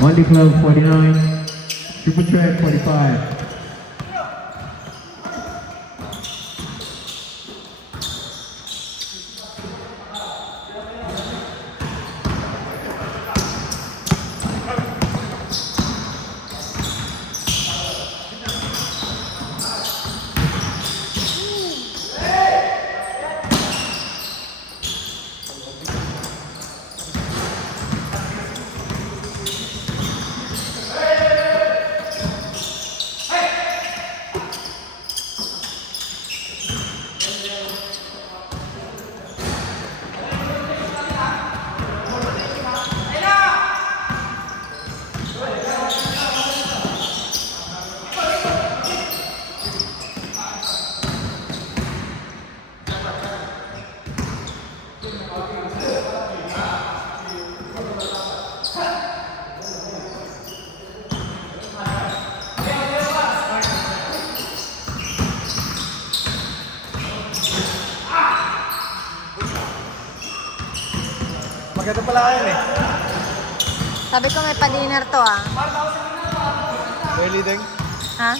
Monday Club 49, Triple Track 45. Maganda pala kayo eh. Sabi ko may pa-dinner to ah. Pwede din. Ha?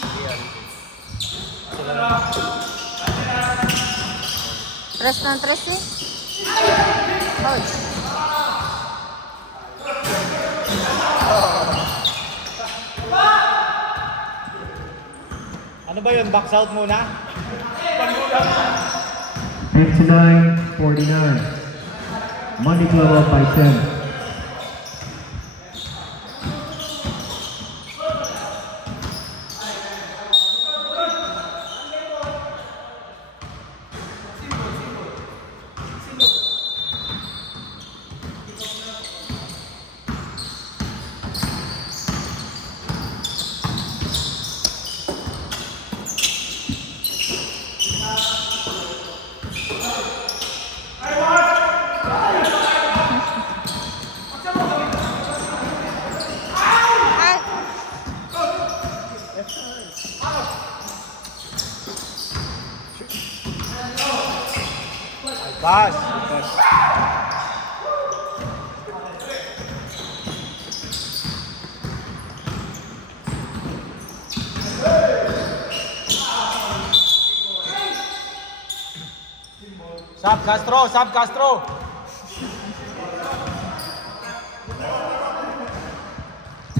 Tres ng tres eh. Coach. Ano ba yun? Box out muna? 59-49. Monday Club up by 10. Pass. Sab Castro, Sab Castro.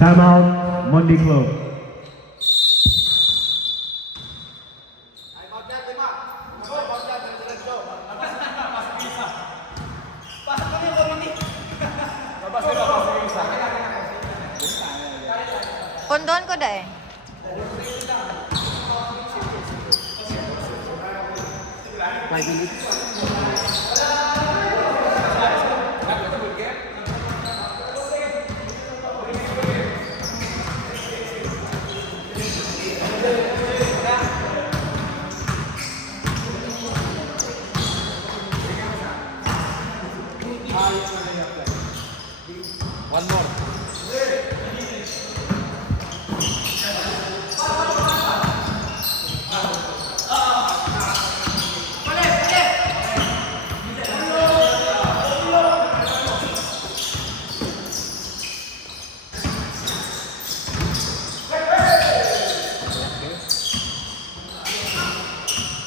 Timeout, Monday Club. Pondon ko dahil. One more.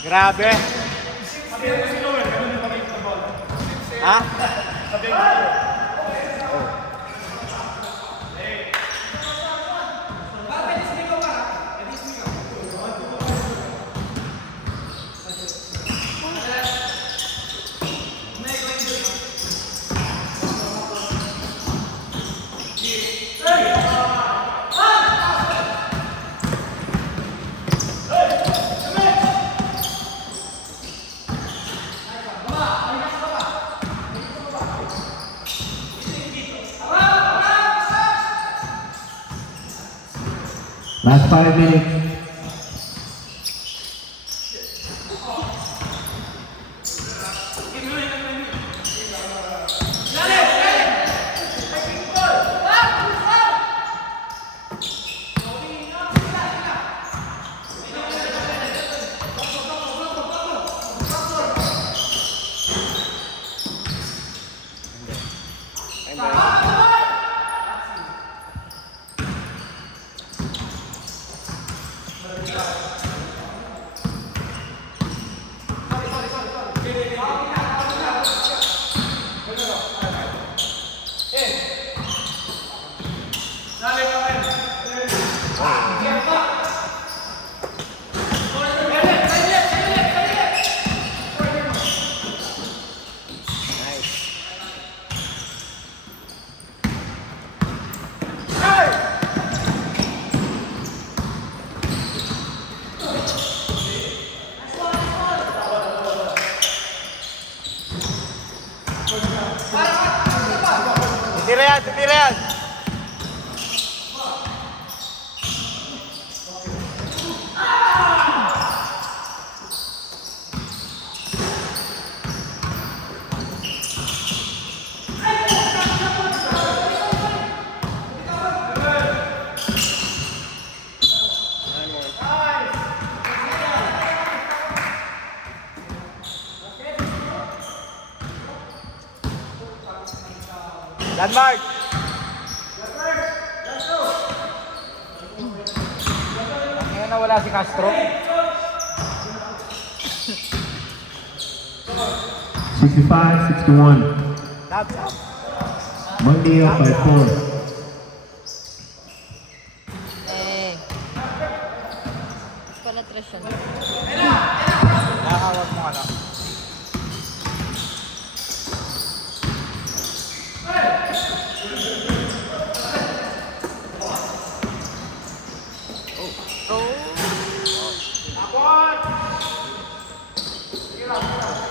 Grabe. Ha? Last 5 minutes. Titira yan, titira yan. Denmark. Ngayon na wala si Castro. 65-61. Tap, tap. Monday up by 4. Eh. Pala trash yun. Nakakawag mo ano. Oh.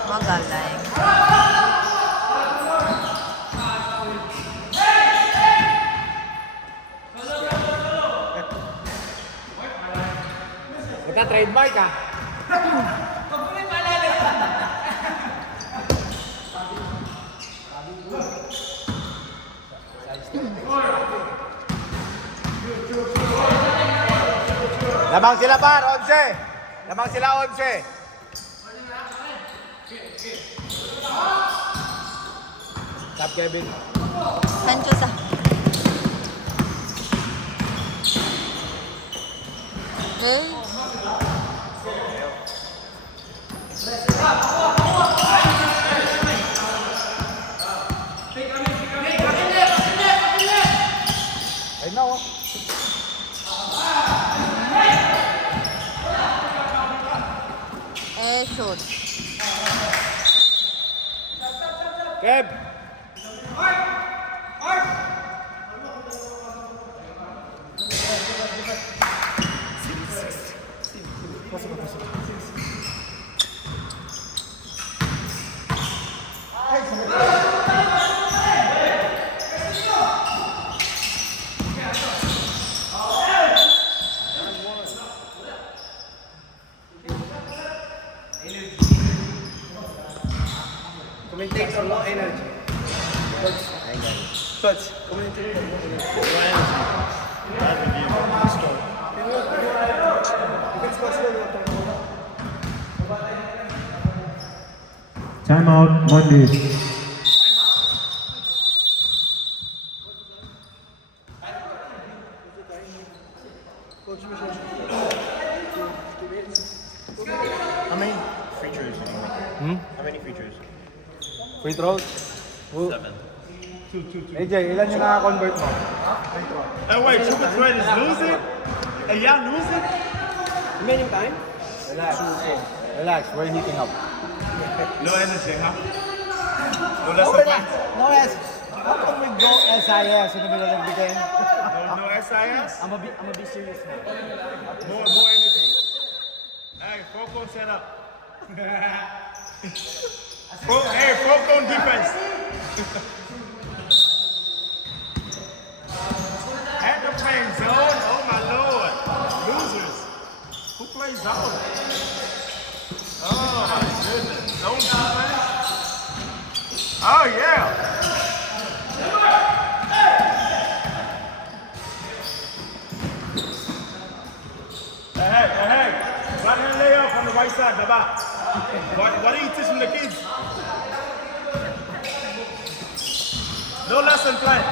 Magaling. Magka-trademark ah. Lamang sila par, 11. Lamang sila 11. Top Kevin. Sancho sa. Eh. Ayun na oh. Shoot. Kev. Commentate on low energy. Coach, commentate on low energy. Timeout, Monday. How many free throws did you make? How many free throws? Free throws? 7. AJ, ilan yung naka-convert mo? Oh wait, Super Thread is losing? Hey, y'all losing? Remaining time? Relax. Relax, we're heating up. No energy, huh? No less Okay than na. No S. How come we go SIS in the middle of the game? No SIS? I'm gonna be serious now. More energy. Hey, Foco set up. Hey, Foco on defense. Had to play zone? Oh my lord. Losers. Who plays zone? Oh my goodness. Zone defense? Oh yeah. Hey. Right hand layup on the right side, Baba. What are you teaching the kids? No lesson plan.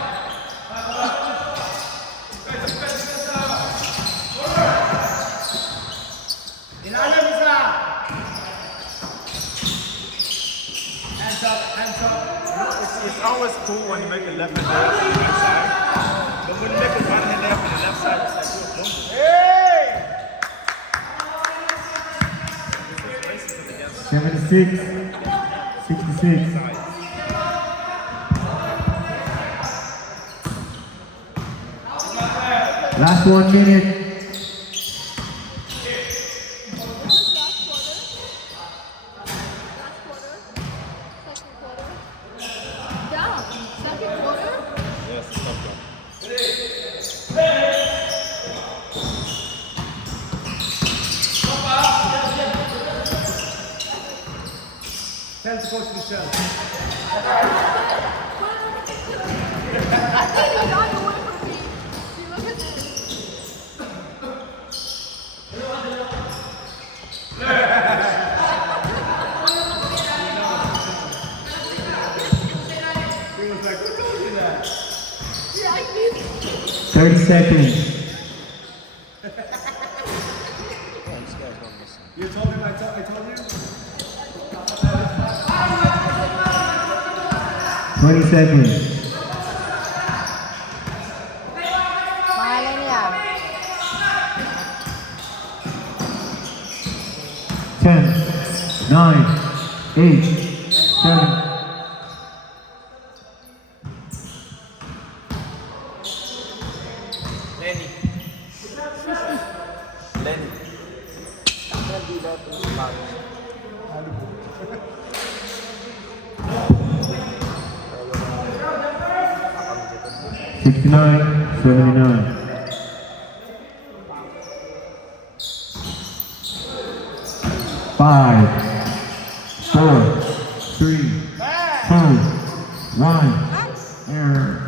Hands up. It's always cool when you make a left hand layup on the right side. But when you make a right hand layup on the left side, it's like you're a hey! 76, 66. Last 1 minute. Yes, it's tough. Tell to Coach Michelle. He was like, who told you that? 30 seconds. You told him I told you? 20 seconds. Pangalan niya. 10, 9, 8, 7. Lenny. 69, 79. Five, 4, 3, 2, 1. Error.